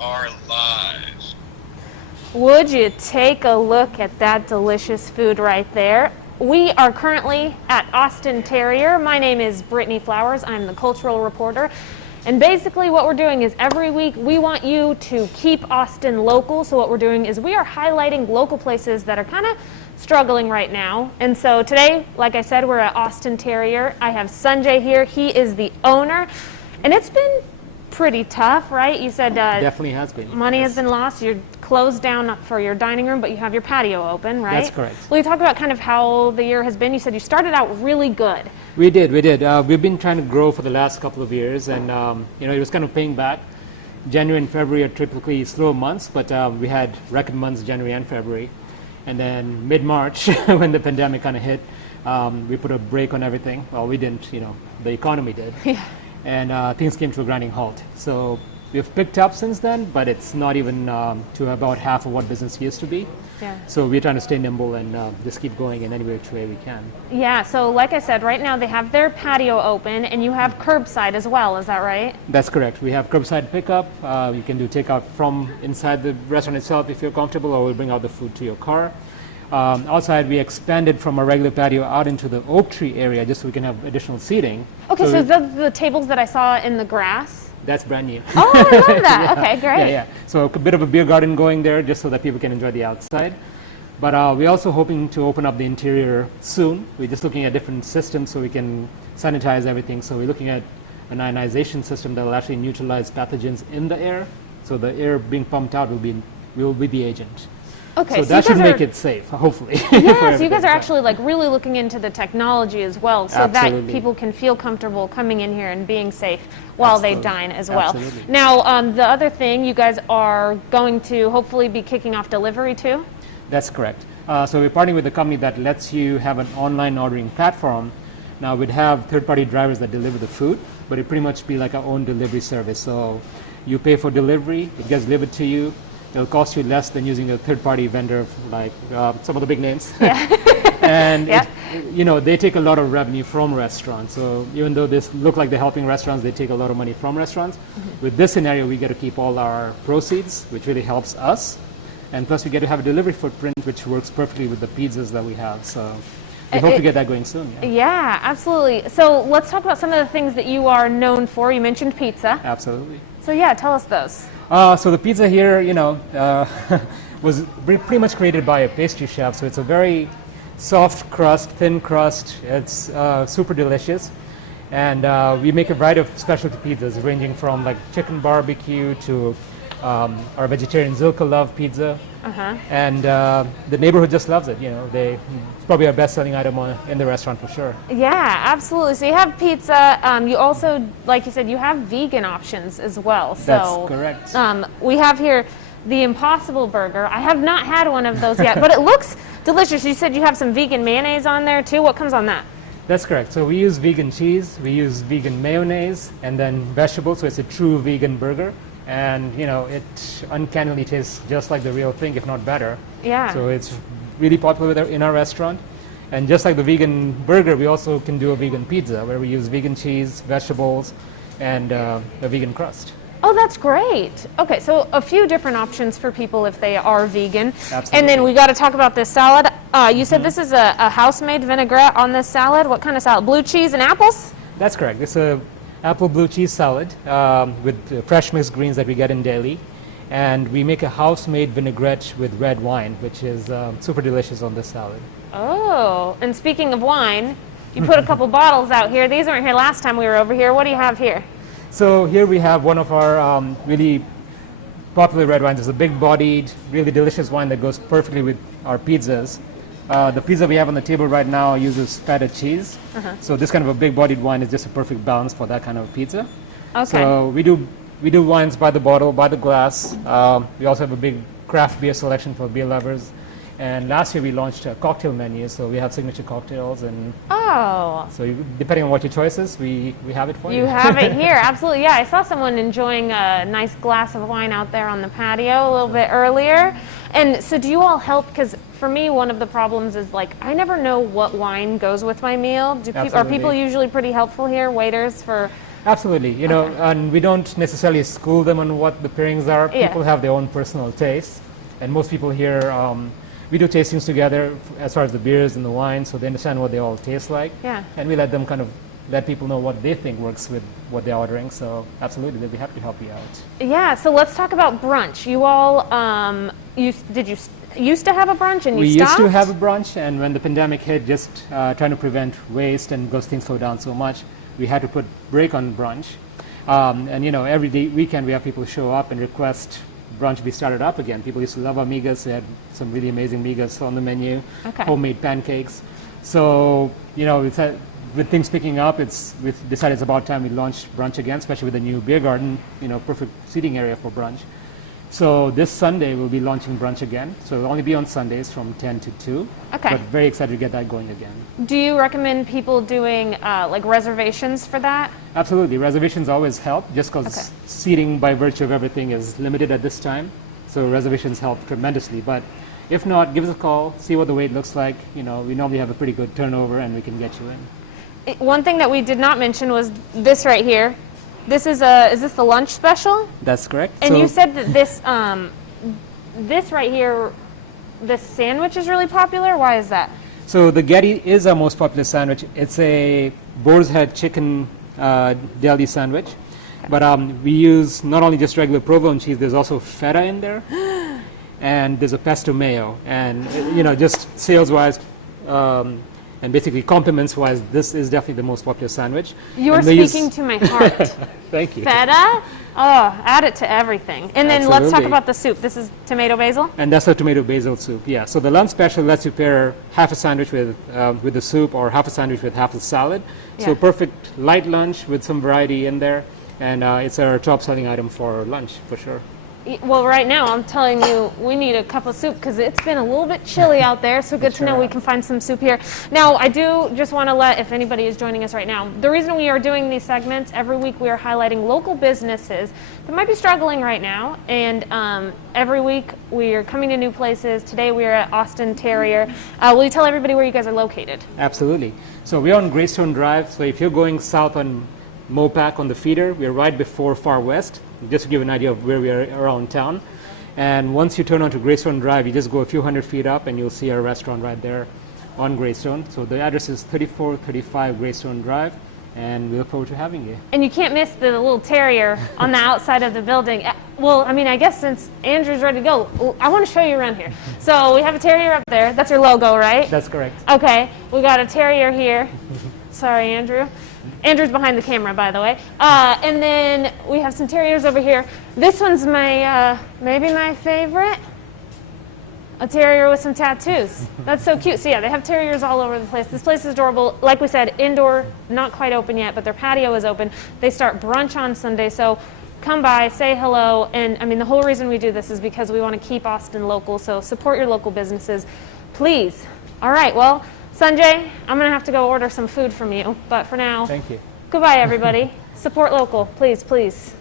are live. Would you take a look at that delicious food right there? We are currently at Austin Terrier. My name is Brittany Flowers. I'm the cultural reporter. And basically what we're doing is every week we want you to keep Austin local. So what we're doing is we are highlighting local places that are kind of struggling right now. And so today, like I said, we're at Austin Terrier. I have Sanjay here. He is the owner. And it's been pretty tough, right? You said definitely has been. Money has been lost. You're closed down for your dining room, but you have your patio open, right? That's correct. Well, you talk about kind of how the year has been. You said you started out really good. We did. We've been trying to grow for the last couple of years, and it was kind of paying back. January and February are typically slow months, but we had record months January and February. And then mid-March, when the pandemic kind of hit, we put a break on everything. Well, we didn't, the economy did. Yeah. And things came to a grinding halt. So we've picked up since then, but it's not even to about half of what business used to be. Yeah. So we're trying to stay nimble and just keep going in any which way we can. Yeah, so like I said, right now they have their patio open and you have curbside as well, is that right? That's correct. We have curbside pickup. You can do takeout from inside the restaurant itself if you're comfortable, or we'll bring out the food to your car. Outside, we expanded from our regular patio out into the oak tree area just so we can have additional seating. Okay, so the tables that I saw in the grass? That's brand new. Oh, I love that. Yeah. Okay, great. Yeah. So a bit of a beer garden going there just so that people can enjoy the outside. But we're also hoping to open up the interior soon. We're just looking at different systems so we can sanitize everything. So we're looking at an ionization system that will actually neutralize pathogens in the air. So the air being pumped out will be the agent. Okay, so that should make it safe, hopefully. Yeah, so you guys are actually like really looking into the technology as well, so Absolutely. that people can feel comfortable coming in here and being safe while Absolutely. they dine as well. Absolutely. Now, the other thing, you guys are going to hopefully be kicking off delivery too? That's correct. So we're partnering with a company that lets you have an online ordering platform. Now we'd have third-party drivers that deliver the food, but it'd pretty much be like our own delivery service. So you pay for delivery, it gets delivered to you. It'll cost you less than using a third-party vendor like some of the big names. Yeah. And yeah. They take a lot of revenue from restaurants. So even though this look like they're helping restaurants, they take a lot of money from restaurants. Mm-hmm. With this scenario, we get to keep all our proceeds, which really helps us. And plus, we get to have a delivery footprint, which works perfectly with the pizzas that we have. So we hope to get that going soon. Yeah, absolutely. So let's talk about some of the things that you are known for. You mentioned pizza. Absolutely. So yeah, tell us those. So the pizza here, was pretty much created by a pastry chef. So it's a very soft crust, thin crust. It's super delicious. And we make a variety of specialty pizzas, ranging from like chicken barbecue to our vegetarian Zilka Love pizza. Uh-huh. And the neighborhood just loves it. It's probably our best-selling item in the restaurant for sure. Yeah, absolutely. So you have pizza. You also, like you said, you have vegan options as well. So, that's correct. We have here the Impossible Burger. I have not had one of those yet, but it looks delicious. You said you have some vegan mayonnaise on there too. What comes on that? That's correct. So we use vegan cheese, we use vegan mayonnaise, and then vegetables. So it's a true vegan burger. And it uncannily tastes just like the real thing, if not better. Yeah. So it's really popular in our restaurant. And just like the vegan burger, we also can do a vegan pizza where we use vegan cheese, vegetables, and a vegan crust. Oh, that's great. Okay, so a few different options for people if they are vegan. Absolutely. And then we got to talk about this salad. You said this is a house-made vinaigrette on this salad. What kind of salad? Blue cheese and apples? That's correct. It's a apple blue cheese salad with fresh mixed greens that we get in daily. And we make a house-made vinaigrette with red wine, which is super delicious on this salad. Oh, and speaking of wine, you put a couple bottles out here. These weren't here last time we were over here. What do you have here? So here we have one of our really popular red wines. It's a big-bodied, really delicious wine that goes perfectly with our pizzas. The pizza we have on the table right now uses feta cheese. Uh-huh. So this kind of a big-bodied wine is just a perfect balance for that kind of pizza. Okay. So we do wines by the bottle, by the glass. We also have a big craft beer selection for beer lovers. And last year we launched a cocktail menu, so we have signature cocktails, and so depending on what your choice is, we have it for you. You have it here, absolutely. Yeah, I saw someone enjoying a nice glass of wine out there on the patio a little bit earlier. And so do you all help? Because for me, one of the problems is like I never know what wine goes with my meal. Are people usually pretty helpful here, waiters, for Absolutely. You know, and we don't necessarily school them on what the pairings are. Yeah. People have their own personal tastes, and most people here, we do tastings together as far as the beers and the wine, so they understand what they all taste like. Yeah. And we let them kind of let people know what they think works with what they're ordering. So absolutely, they'll be happy to help you out. Yeah, so let's talk about brunch. You all, used to have a brunch and you We stopped? used to have a brunch, and when the pandemic hit, just trying to prevent waste and because things slowed down so much, we had to put break on brunch. And you know, every weekend we have people show up and request brunch be started up again. People used to love our migas. They had some really amazing migas on the menu, Okay. homemade pancakes. So you know, with things picking up, we've decided it's about time we launch brunch again, especially with the new beer garden. You know, perfect seating area for brunch. So this Sunday we'll be launching brunch again. So it'll only be on Sundays from 10 to 2. Okay. But very excited to get that going again. Do you recommend people doing like reservations for that? Absolutely. Reservations always help just because Okay. seating by virtue of everything is limited at this time. So reservations help tremendously. But if not, give us a call, see what the wait looks like. You know, we normally have a pretty good turnover and we can get you in. One thing that we did not mention was this right here. This is this the lunch special? That's correct. And So- you said that this this right here, this sandwich is really popular. Why is that? So the Getty is our most popular sandwich. It's a boar's head chicken deli sandwich. But we use not only just regular provolone cheese, there's also feta in there. And there's a pesto mayo. And, you know, just sales-wise and basically compliments-wise, this is definitely the most popular sandwich. You are And they use- speaking to my heart. Thank you. Feta? Oh, add it to everything. And then let's talk Absolutely. about the soup. This is tomato basil? And that's a tomato basil soup, yeah. So the lunch special lets you pair half a sandwich with the soup or half a sandwich with half a salad. So Yeah. perfect light lunch with some variety in there. And it's our top selling item for lunch, for sure. Well, right now I'm telling you we need a cup of soup because it's been a little bit chilly out there, so good to know we can find some soup here. Now, I do just want to let, if anybody is joining us right now, the reason we are doing these segments, every week we are highlighting local businesses that might be struggling right now, and every week we are coming to new places. Today we are at Austin Terrier. Will you tell everybody where you guys are located? Absolutely. So we're on Greystone Drive. So if you're going south on Mopac on the feeder, we're right before Far West, just to give an idea of where we are around town. And once you turn onto Greystone Drive, you just go a few hundred feet up and you'll see our restaurant right there on Greystone. So the address is 3435 Greystone Drive, and we look forward to having you. And you can't miss the little terrier on the outside of the building. Well, I mean, I guess since Andrew's ready to go, I want to show you around here. So we have a terrier up there. That's your logo, right? That's correct. Okay, we got a terrier here. Sorry, Andrew. Andrew's behind the camera, by the way. And then we have some terriers over here. This one's my, maybe my favorite. A terrier with some tattoos. That's so cute. So yeah, they have terriers all over the place. This place is adorable. Like we said, indoor, not quite open yet, but their patio is open. They start brunch on Sunday, so come by, say hello. And I mean, the whole reason we do this is because we want to keep Austin local, so support your local businesses, please. All right, well, Sanjay, I'm going to have to go order some food from you, but for now, Thank you. goodbye, everybody. Support local, please, please.